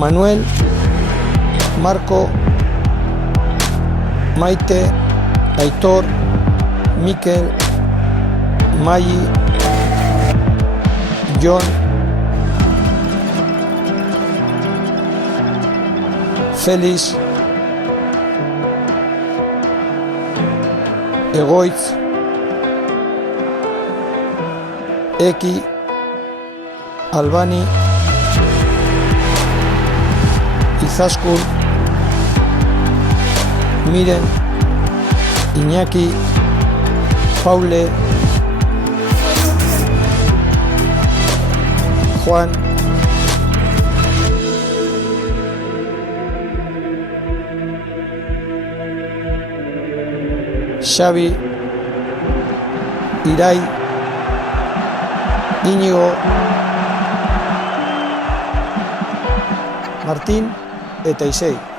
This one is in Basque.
Manuel, Marco, Maite, Aitor, Mikel, Mayi, Jon, Félix, Egoitz, Eki, Albani, Izaskun, Miren, Iñaki, Paule, Juan, Xavi, Irai, Íñigo, Martín eta Isei.